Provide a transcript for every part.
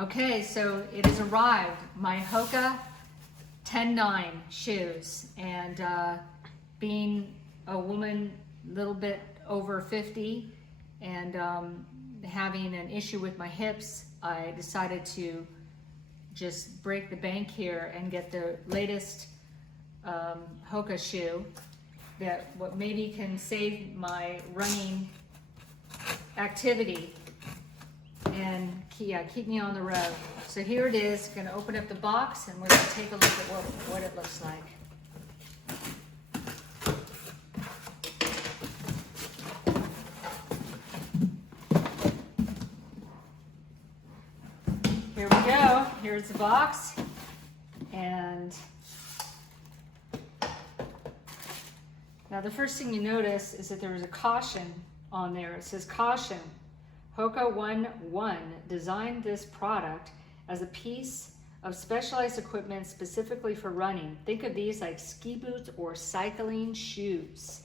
Okay, so it has arrived, my Hoka TenNine shoes. And being a woman a little bit over 50 and having an issue with my hips, I decided to just break the bank here and get the latest Hoka shoe that what maybe can save my running activity and keep me on the road. So here it is. Gonna open up the box and we're gonna take a look at what it looks like. Here we go. Here's the box. And now the first thing you notice is that there is a caution on there. It says caution. Hoka TenNine designed this product as a piece of specialized equipment specifically for running. Think of these like ski boots or cycling shoes.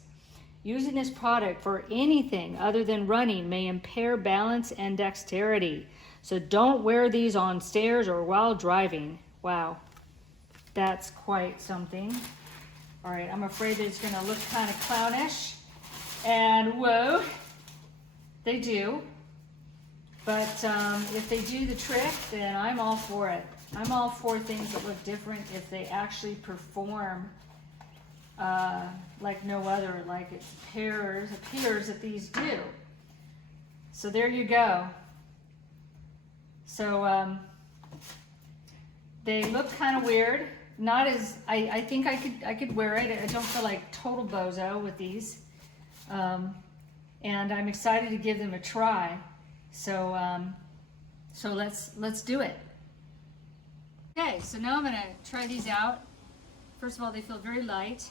Using this product for anything other than running may impair balance and dexterity. So don't wear these on stairs or while driving. Wow, that's quite something. All right, I'm afraid that it's gonna look kind of clownish. And whoa, they do. But if they do the trick, then I'm all for it. I'm all for things that look different if they actually perform like no other, like it appears that these do. So there you go. So they look kind of weird. Not as, I think I could wear it. I don't feel like total bozo with these. And I'm excited to give them a try. So, so let's do it. Okay, so now I'm gonna try these out. First of all, they feel very light.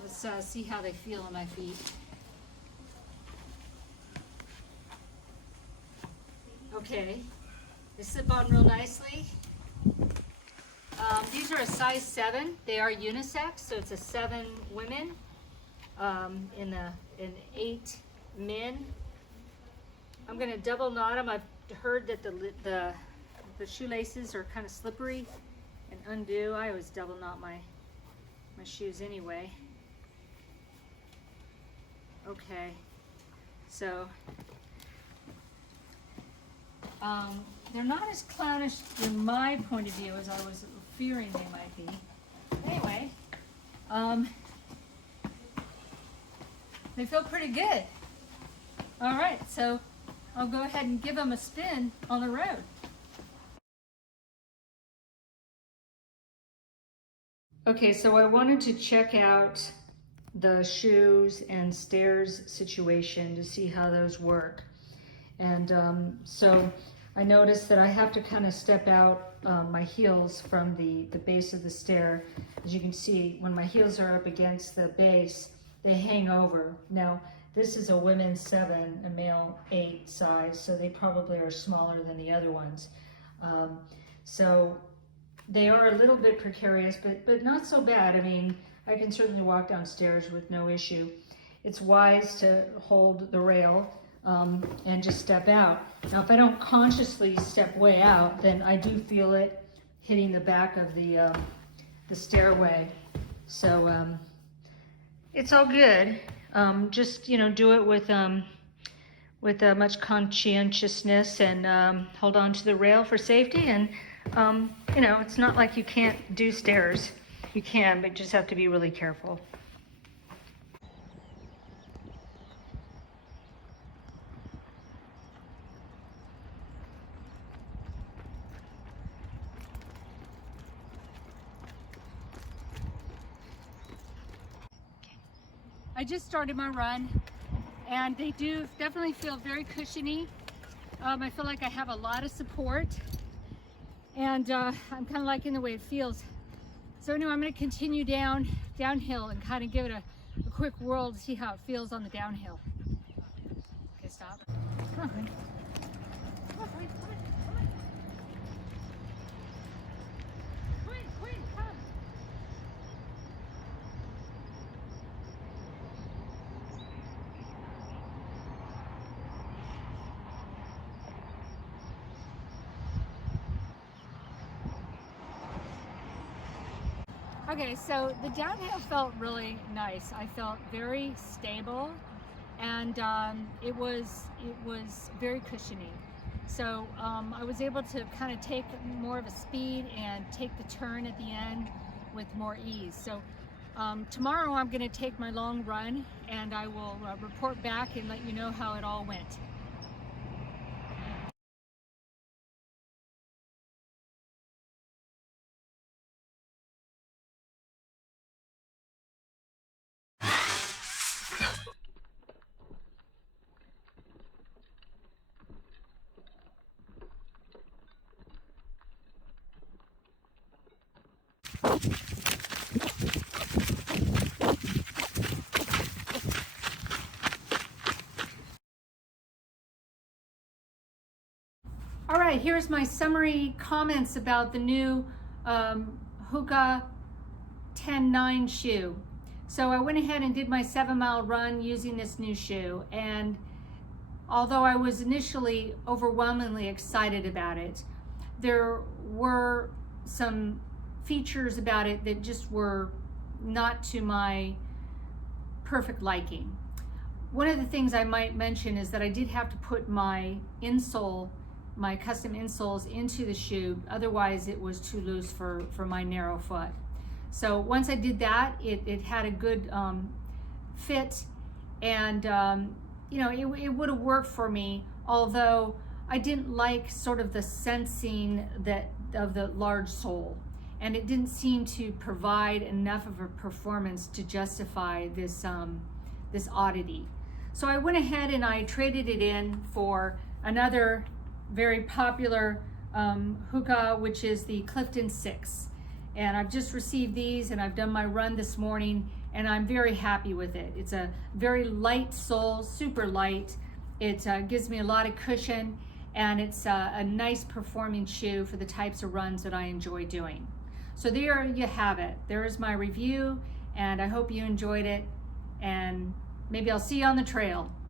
Let's see how they feel on my feet. Okay, they slip on real nicely. These are a size 7. They are unisex, so it's a 7 women in 8 men. I'm going to double knot them. I've heard that the shoelaces are kind of slippery and undo. I always double knot my shoes anyway. Okay, so they're not as clownish from my point of view as I was fearing they might be. Anyway, they feel pretty good. All right, so I'll go ahead and give them a spin on the road. Okay, so I wanted to check out the shoes and stairs situation to see how those work. And so I noticed that I have to kind of step out my heels from the base of the stair. As you can see, when my heels are up against the base, they hang over. Now, this is a women's 7, a male 8 size, so they probably are smaller than the other ones. So they are a little bit precarious, but not so bad. I mean, I can certainly walk downstairs with no issue. It's wise to hold the rail and just step out. Now, if I don't consciously step way out, then I do feel it hitting the back of the stairway. So it's all good. Just, you know, do it with much conscientiousness and hold on to the rail for safety. And, you know, it's not like you can't do stairs. You can, but you just have to be really careful. I just started my run, and they do definitely feel very cushiony. I feel like I have a lot of support, and I'm kind of liking the way it feels. So anyway, I'm going to continue downhill and kind of give it a quick whirl to see how it feels on the downhill. Okay, stop. Come on, Quinn. Come on, Quinn. Come on. Come on. Quinn, come. Okay, so the downhill felt really nice. I felt very stable, and it was very cushiony. So I was able to kind of take more of a speed and take the turn at the end with more ease. So tomorrow I'm going to take my long run, and I will report back and let you know how it all went. All right, here's my summary comments about the new Hoka TenNine shoe. So I went ahead and did my 7-mile run using this new shoe, and although I was initially overwhelmingly excited about it, there were some features about it that just were not to my perfect liking. One of the things I might mention is that I did have to put my insole, my custom insoles, into the shoe, otherwise it was too loose for my narrow foot. So once I did that, it had a good fit, and you know, it would have worked for me, although I didn't like sort of the sensing that of the large sole, and it didn't seem to provide enough of a performance to justify this this oddity. So I went ahead and I traded it in for another very popular Hoka, which is the Clifton 6. And I've just received these, and I've done my run this morning, and I'm very happy with it. It's a very light sole, super light. It gives me a lot of cushion, and it's a nice performing shoe for the types of runs that I enjoy doing. So there you have it. There is my review, and I hope you enjoyed it, and maybe I'll see you on the trail.